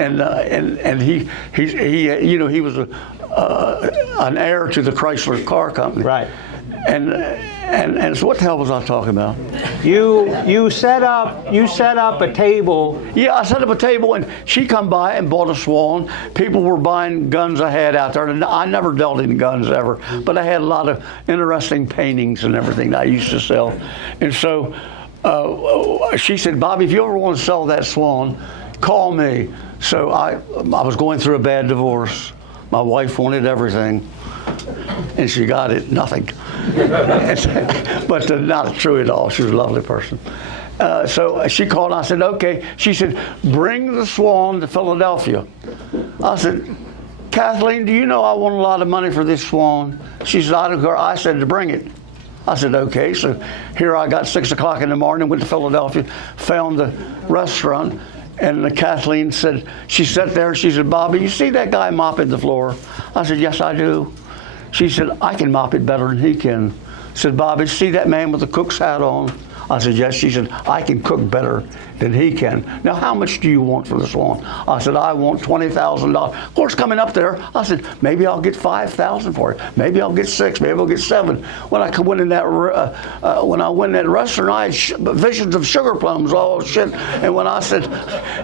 and he you know, he was an heir to the Chrysler car company. Right. And so what the hell was I talking about? You set up a table. Yeah, I set up a table, and she come by and bought a swan. People were buying guns I had out there, and I never dealt in guns ever, but I had a lot of interesting paintings and everything that I used to sell. And so she said, Bobby, if you ever want to sell that swan, call me. So I was going through a bad divorce. My wife wanted everything, and she got it, nothing. But not true at all. She was a lovely person. So she called, and I said, okay. She said, bring the swan to Philadelphia. I said, Kathleen, do you know I want a lot of money for this swan? She said, I said to bring it. I said, okay. So here I got 6 o'clock in the morning, went to Philadelphia, found the restaurant, and Kathleen said, she sat there, she said, Bobby, you see that guy mopping the floor? I said, yes, I do. She said, I can mop it better than he can. Said, Bobby, see that man with the cook's hat on? I said, yes. She said, I can cook better than he can. Now, how much do you want for the swan? I said, I want $20,000. Of course, coming up there, I said, maybe I'll get $5,000 for it. Maybe I'll get 6. Maybe I'll get 7. When I went in that restaurant, I had visions of sugar plums, all shit. And when I said,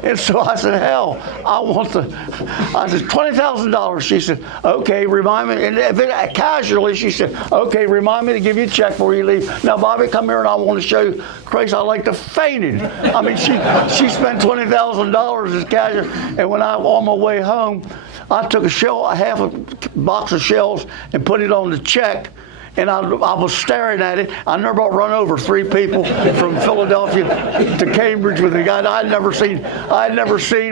and so I said, hell, I said, $20,000. She said, okay, remind me. And casually, she said, okay, remind me to give you a check before you leave. Now, Bobby, come here, and I want to show you. Crazy, I like to fainted. I mean, she spent $20,000 as cash, and when I was on my way home, I took half a box of shells and put it on the check, and I was staring at it. I never run over 3 people from Philadelphia to Cambridge with a guy I had never seen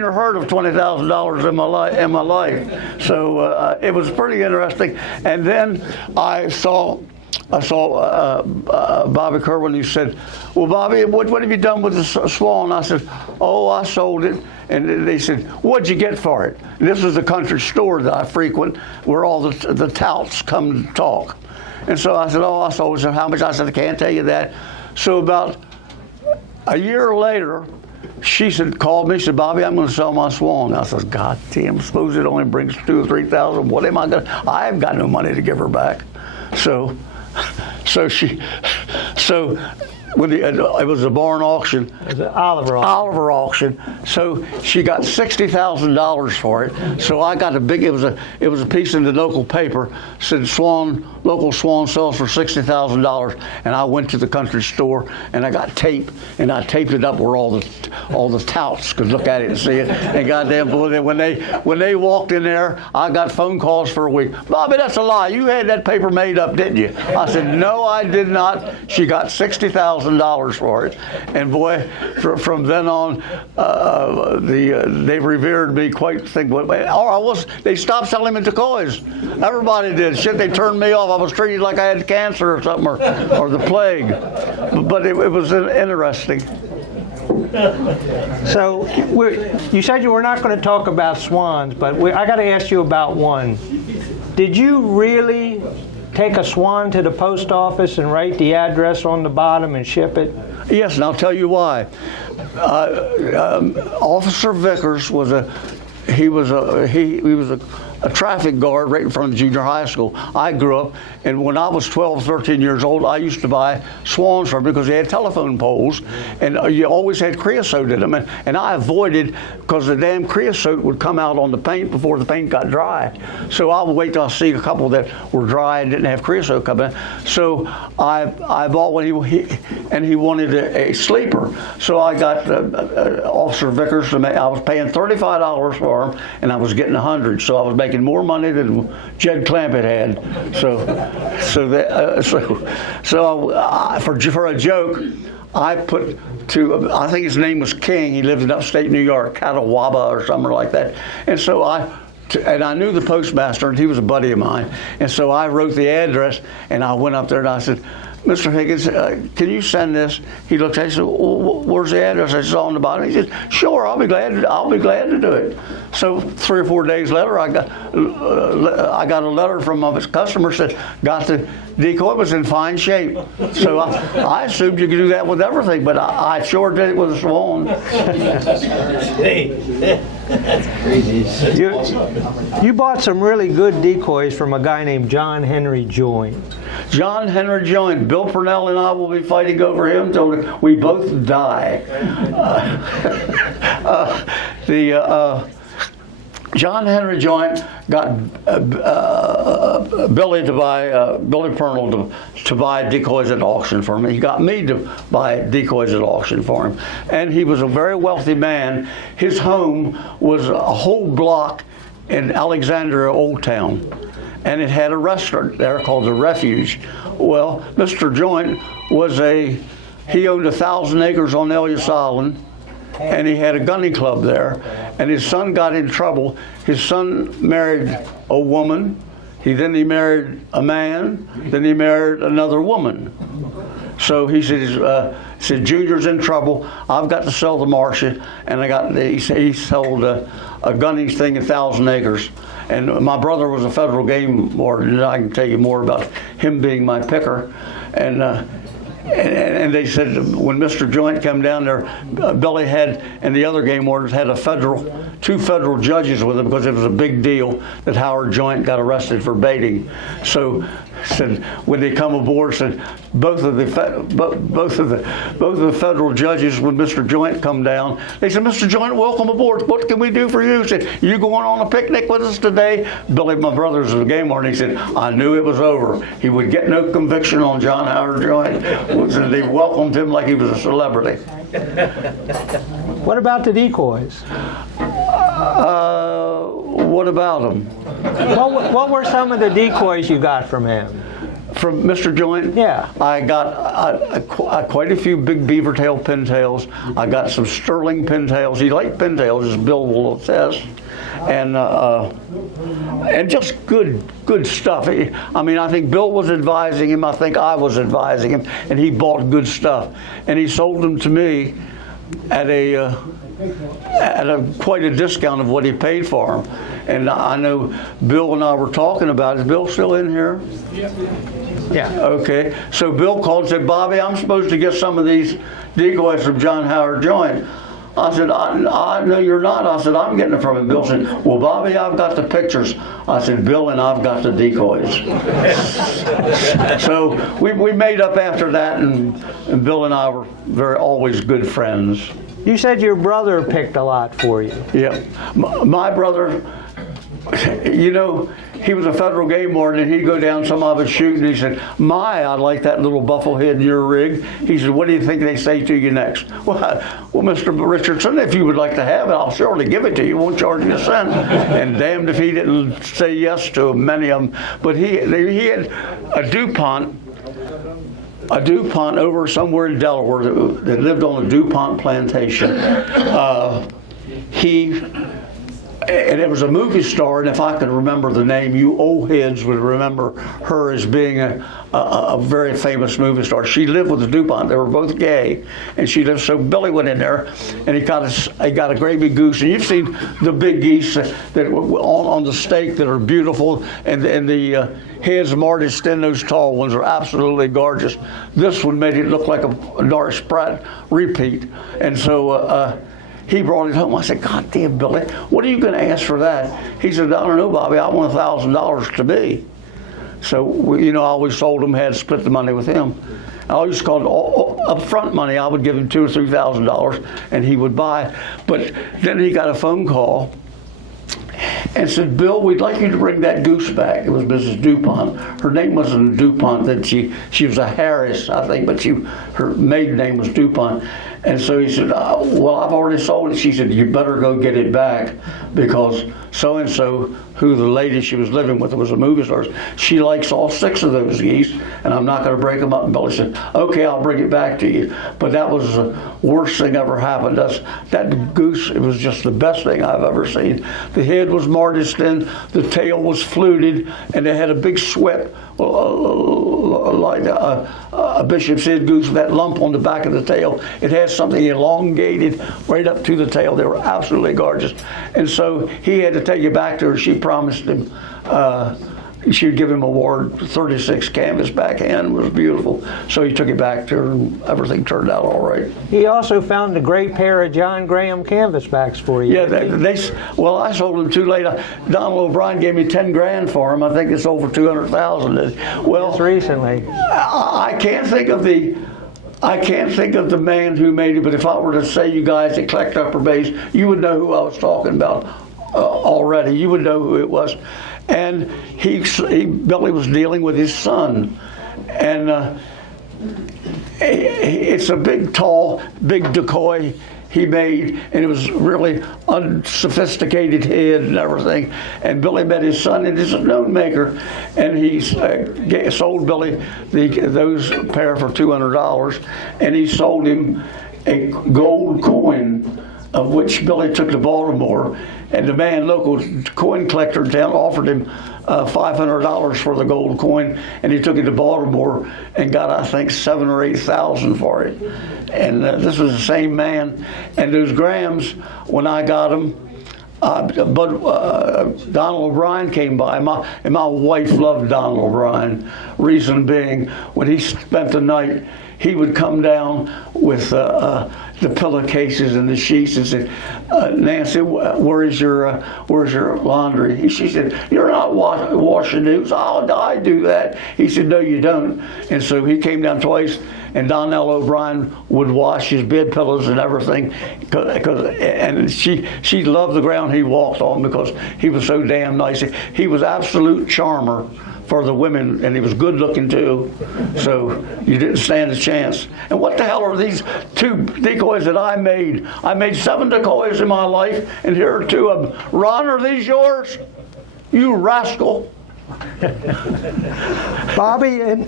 or heard of $20,000 in my life. So it was pretty interesting. And then I saw Bobby Kerwin, who said, well, Bobby, what have you done with the swan? I said, oh, I sold it. And they said, what'd you get for it? And this was the country store that I frequent, where all the touts come to talk. And so I said, oh, I sold it. So how much? I said, I can't tell you that. So about a year later, she called me, she said, Bobby, I'm going to sell my swan. I said, God damn, suppose it only brings $2,000 or $3,000. What am I going to? I haven't got no money to give her back. So when it was a barn auction, it was an Oliver auction. So she got $60,000 for it. So I got a big. It was a piece in the local paper, said local swan sells for $60,000. And I went to the country store and I got tape, and I taped it up where all the touts could look at it and see it. And goddamn boy, when they walked in there, I got phone calls for a week. Bobby, that's a lie. You had that paper made up, didn't you? I said, no, I did not. She got $60,000 for it, and boy, from then on, they revered me quite. They stopped selling me decoys. Everybody did. Shit, they turned me off. I was treated like I had cancer or something, or the plague. But it was interesting. So you said you were not going to talk about swans, but I got to ask you about one. Did you really take a swan to the post office and write the address on the bottom and ship it? Yes, and I'll tell you why. Officer Vickers was a traffic guard right in front of junior high school. I grew up, and when I was 12, 13 years old, I used to buy swans from them because they had telephone poles, and you always had creosote in them. And I avoided, because the damn creosote would come out on the paint before the paint got dry. So I would wait till I see a couple that were dry and didn't have creosote coming in. So I bought one, and he wanted a sleeper. So I got Officer Vickers to make. I was paying $35 for him, and I was getting $100. So I was making more money than Jed Clampett had. For a joke, I put I think his name was King. He lived in upstate New York, Catawba or something like that. And so I knew the postmaster, and he was a buddy of mine. And so I wrote the address, and I went up there and I said, Mr. Higgins, can you send this? He looked at it and said, well, where's the address? I said, on the bottom. He said, sure, I'll be glad to do it. So 3 or 4 days later, I got a letter from his customer said, got the decoy, was in fine shape. So I assumed you could do that with everything, but I sure did it with a swan. You bought some really good decoys from a guy named John Henry Joint. John Henry Joint. Bill Purnell and I will be fighting over him till we both die. John Henry Joint got Billy Purnell to buy decoys at auction for him. He got me to buy decoys at auction for him. And he was a very wealthy man. His home was a whole block in Alexandria Old Town. And it had a restaurant there called The Refuge. Well, Mr. Joint he owned 1,000 acres on Ellis Island. And he had a gunning club there, and his son got in trouble. His son married a woman, then he married a man, then he married another woman. So he said, Junior's in trouble. I've got to sell the Marcia, and he sold a gunning thing 1,000 acres. And my brother was a federal game warden, and I can tell you more about him being my picker. And they said when Mr. Joint came down there, Billy and the other game wardens had two federal judges with him because it was a big deal that Howard Joint got arrested for baiting. So said when they come aboard, said both of the federal judges, when Mr. Joint come down, they said, Mr. Joint, welcome aboard. What can we do for you? He said, you going on a picnic with us today? Billy, my brother's a game warden. He said, I knew it was over. He would get no conviction on John Howard Joint. So they welcomed him like he was a celebrity. What about the decoys? What about them? What were some of the decoys you got from him? From Mr. Joint? Yeah. I got quite a few big beaver tail pintails. I got some sterling pintails. He liked pintails, as Bill will attest. And just good stuff. I think Bill was advising him. I think I was advising him, and he bought good stuff. And he sold them to me at quite a discount of what he paid for them. And I know Bill and I were talking about it. Is Bill still in here? Yeah. Okay. So Bill called and said, Bobby, I'm supposed to get some of these decoys from John Howard Joint. I said, I no, you're not. I said, I'm getting them from him. Bill said, well, Bobby, I've got the pictures. I said, Bill, and I've got the decoys. So we made up after that, and Bill and I were always good friends. You said your brother picked a lot for you. Yeah. My brother, he was a federal game warden, and he'd go down, some of us shooting, and he said, I like that little buffalo head in your rig. He said, what do you think they say to you next? Well, Mr. Richardson, if you would like to have it, I'll surely give it to you. Won't charge you a cent. And damned if he didn't say yes to many of them. But he had a DuPont over somewhere in Delaware that lived on a DuPont plantation. And it was a movie star, and if I could remember the name, you old heads would remember her as being a very famous movie star. She lived with the DuPont. They were both gay, and she lived. So Billy went in there, and he got a gravy goose. And you've seen the big geese that on the steak that are beautiful, and the heads mortised in. Those tall ones are absolutely gorgeous. This one made it look like a Doris Pratt repeat, and so. He brought it home. I said, God damn, Billy, what are you going to ask for that? He said, I don't know, Bobby. I want $1,000 to me. So, I always told him, had to split the money with him. I always called upfront money. I would give him $2,000 or $3,000, and he would buy. But then he got a phone call and said, Bill, we'd like you to bring that goose back. It was Mrs. DuPont. Her name wasn't DuPont. Then she was a Harris, I think, but her maiden name was DuPont. And so he said, well, I've already sold it. She said, you better go get it back because so-and-so, who the lady she was living with was a movie star, she likes all 6 of those geese, and I'm not going to break them up. And Billy said, okay, I'll bring it back to you. But that was the worst thing ever happened. That goose, it was just the best thing I've ever seen. The head was mortised in, the tail was fluted, and it had a big sweat, like a bishop's head goose with that lump on the back of the tail. It had something elongated right up to the tail. They were absolutely gorgeous. And so he had to take it back to her. She promised him she would give him a award. 36 canvas backhand was beautiful. So he took it back to her, and everything turned out all right. He also found a great pair of John Graham canvasbacks for you. Yeah, well, I sold them too late. Donald O'Brien gave me 10 grand for them. I think it's over 200,000. Well, just recently. I can't think of the man who made it, but if I were to say you guys that collect upper bass, you would know who I was talking about already. You would know who it was. And Billy was dealing with his son. And it's a big, tall, big decoy he made, and it was really unsophisticated head and everything. And Billy met his son, and he's a known maker, and he sold Billy those pair for $200, and he sold him a gold coin, of which Billy took to Baltimore, and the man, local coin collector in town, offered him $500 for the gold coin, and he took it to Baltimore and got, I think, $7,000 or $8,000 for it. And this was the same man. And those Grahams, when I got them, Donald O'Brien came by, and my wife loved Donald O'Brien. Reason being, when he spent the night, he would come down with the pillowcases and the sheets and said, "Nancy, where's your laundry?" She said, "You're not washing these." "Oh, I do that." He said, "No, you don't." And so he came down twice, and Donnell O'Brien would wash his bed pillows and everything, and she loved the ground he walked on because he was so damn nice. He was absolute charmer for the women, and he was good looking too, so you didn't stand a chance. And what the hell are these 2 decoys that I made? I made 7 decoys in my life, and here are 2 of them. Ron, are these yours? You rascal. Bobby, in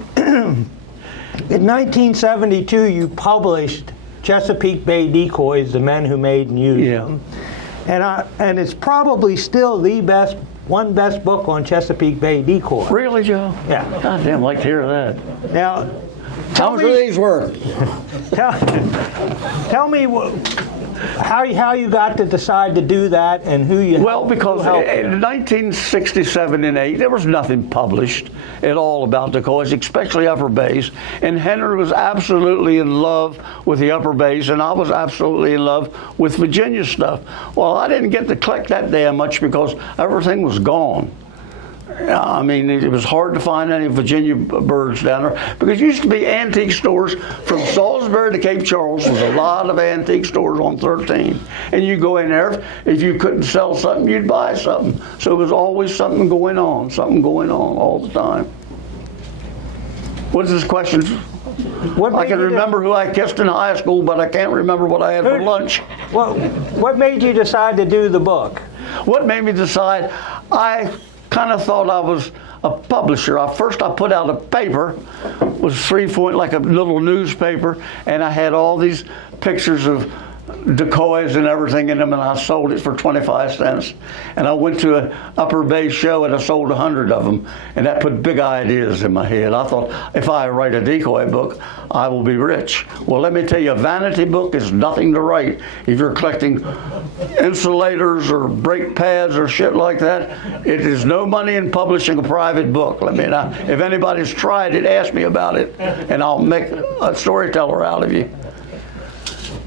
1972, you published Chesapeake Bay Decoys, The Men Who Made and Used Them. And it's probably still the best book on Chesapeake Bay Decoy. Really, Joe? Yeah. God damn, I'd like to hear that. Now, how much are these worth? Tell me how you got to decide to do that and who you Well, because in 1967 and 8, there was nothing published at all about decoys, especially upper bass. And Henry was absolutely in love with the upper bass, and I was absolutely in love with Virginia stuff. Well, I didn't get to collect that damn much because everything was gone. I mean, it was hard to find any Virginia birds down there because it used to be antique stores from Salisbury to Cape Charles. There was a lot of antique stores on 13. And you go in there, if you couldn't sell something, you'd buy something. So it was always something going on all the time. What's this question? I can remember who I kissed in high school, but I can't remember what I had for lunch. Well, what made you decide to do the book? What made me decide? I kind of thought I was a publisher. First I put out a paper, was 3-point, like a little newspaper, and I had all these pictures of decoys and everything in them, and I sold it for 25 cents. And I went to an upper bass show and I sold 100 of them, and that put big ideas in my head. I thought, if I write a decoy book, I will be rich. Well, let me tell you, a vanity book is nothing to write. If you're collecting insulators or brake pads or shit like that, it is no money in publishing a private book. I mean, if anybody's tried it, ask me about it, and I'll make a storyteller out of you.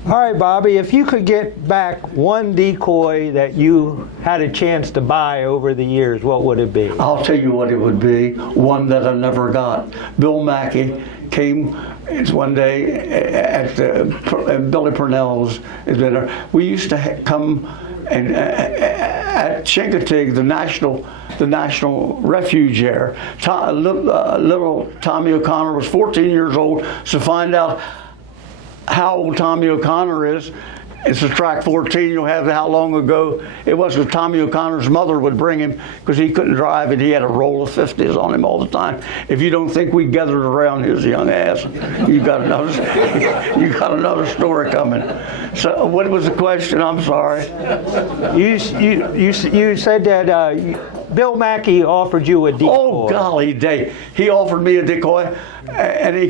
All right, Bobby, if you could get back one decoy that you had a chance to buy over the years, what would it be? I'll tell you what it would be, one that I never got. Bill Mackey came one day at Billy Purnell's dinner. We used to come and at Chincoteague, the national refuge there. Little Tommy O'Connor was 14 years old, so find out how old Tommy O'Connor is, and subtract 14, you'll have how long ago it was. Because Tommy O'Connor's mother would bring him because he couldn't drive, and he had a roll of 50s on him all the time. If you don't think we gathered around his young ass, you got another story coming. So what was the question? I'm sorry. You said that Bill Mackey offered you a decoy. Oh golly day! He offered me a decoy, and he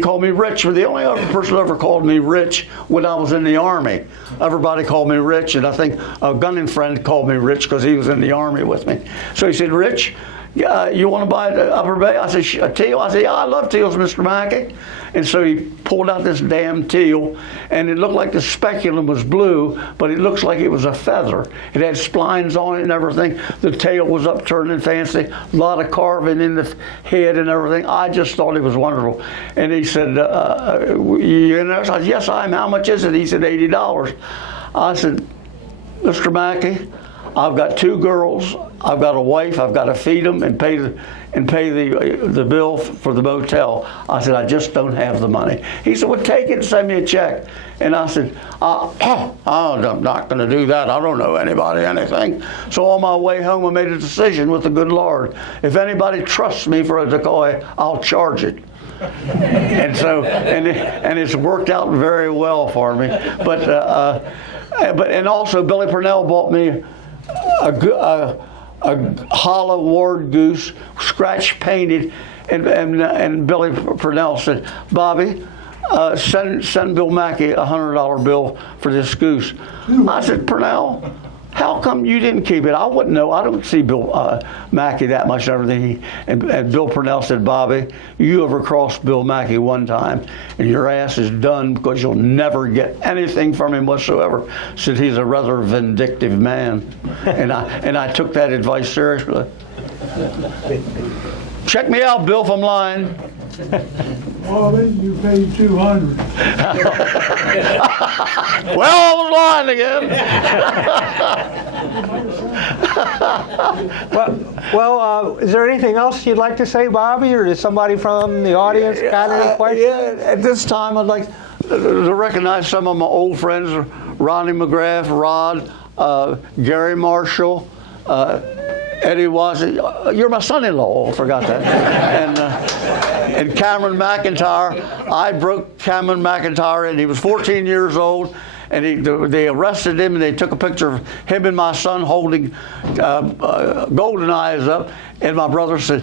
called me Rich. The only other person who ever called me Rich when I was in the Army. Everybody called me Rich, and I think a gunning friend called me Rich because he was in the Army with me. So he said, "Rich, you want to buy the Upper Bay? I said, a teal? I said, yeah, I love teals, Mr. Mackey. And so he pulled out this damn teal, and it looked like the speculum was blue, but it looks like it was a feather. It had splines on it and everything. The tail was upturned and fancy, a lot of carving in the head and everything. I just thought it was wonderful. And he said, you interested? I said, yes, I am. How much is it? He said, $80. I said, Mr. Mackey, I've got 2 girls. I've got a wife. I've got to feed them and pay the bill for the motel. I said, I just don't have the money. He said, well, take it and send me a check. And I said, I'm not going to do that. I don't know anybody anything. So on my way home, I made a decision with the good Lord. If anybody trusts me for a decoy, I'll charge it. And so, and it's worked out very well for me. And also Billy Purnell bought me a hollow ward goose, scratch painted, and Billy Purnell said, Bobby, send Bill Mackey a $100 bill for this goose. I said, Purnell, how come you didn't keep it? I wouldn't know. I don't see Bill Mackey that much and everything. And Bill Purnell said, Bobby, you ever crossed Bill Mackey one time, and your ass is done because you'll never get anything from him whatsoever. Said he's a rather vindictive man. And I took that advice seriously. Check me out, Bill, if I'm lying. Bobby, you paid $200. Well, I was lying again. Well, is there anything else you'd like to say, Bobby, or does somebody from the audience got any questions? Yeah, at this time, I'd like to recognize some of my old friends, Ronnie McGrath, Rod, Gary Marshall, Eddie Wazzy. You're my son-in-law. I forgot that. And Cameron McIntyre. I broke Cameron McIntyre, and he was 14 years old. And they arrested him, and they took a picture of him and my son holding golden eyes up. And my brother said,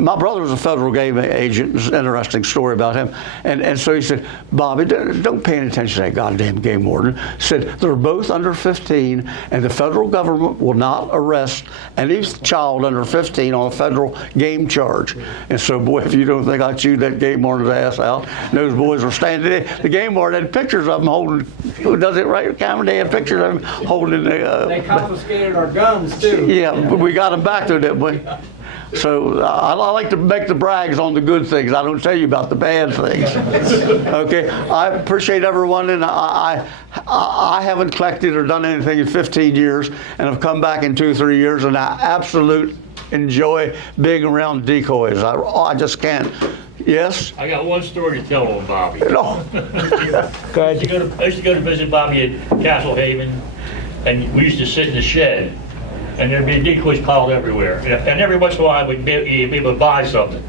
my brother was a federal game agent. It's an interesting story about him. And so he said, Bobby, don't pay any attention to that goddamn game warden. Said, they're both under 15, and the federal government will not arrest any child under 15 on a federal game charge. And so, boy, if you don't think I chewed that game warden's ass out, those boys were standing there. The game warden had pictures of them holding, who does it right, Cameron? They had pictures of them holding the... They confiscated our guns, too. Yeah, but we got them back there, didn't we? So I like to make the brags on the good things. I don't tell you about the bad things. Okay, I appreciate everyone, and I haven't collected or done anything in 15 years, and I've come back in 2-3 years, and I absolutely enjoy being around decoys. I just can't. Yes? I got one story to tell on Bobby. No. Go ahead. I used to go to visit Bobby at Castle Haven, and we used to sit in the shed, and there'd be decoys piled everywhere. And every once in a while, we'd be able to buy something.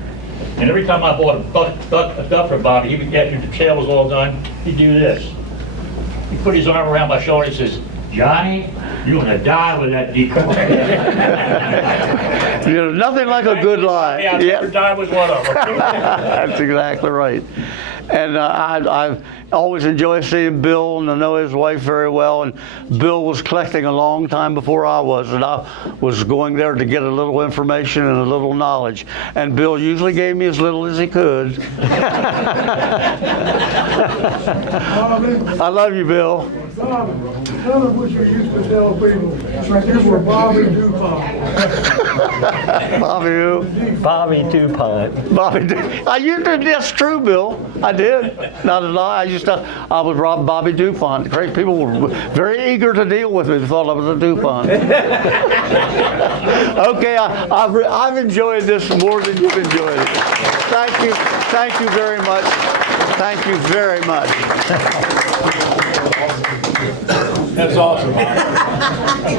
And every time I bought a duck for Bobby, he would get, after the tail was all done, he'd do this. He'd put his arm around my shoulder and says, Johnny, you're going to die with that decoy. You know, nothing like a good lie. Yeah, I've never died with one of them. That's exactly right. And I always enjoy seeing Bill, and I know his wife very well. And Bill was collecting a long time before I was, and I was going there to get a little information and a little knowledge. And Bill usually gave me as little as he could. I love you, Bill. Bobby, none of which you used to tell people. This was Bobby DuPont. Bobby who? Bobby DuPont. Bobby, that's true, Bill. I did. Not a lie. I was Bobby DuPont. Great people were very eager to deal with me. They thought I was a DuPont. Okay, I've enjoyed this more than you've enjoyed it. Thank you very much. Thank you very much. That's awesome.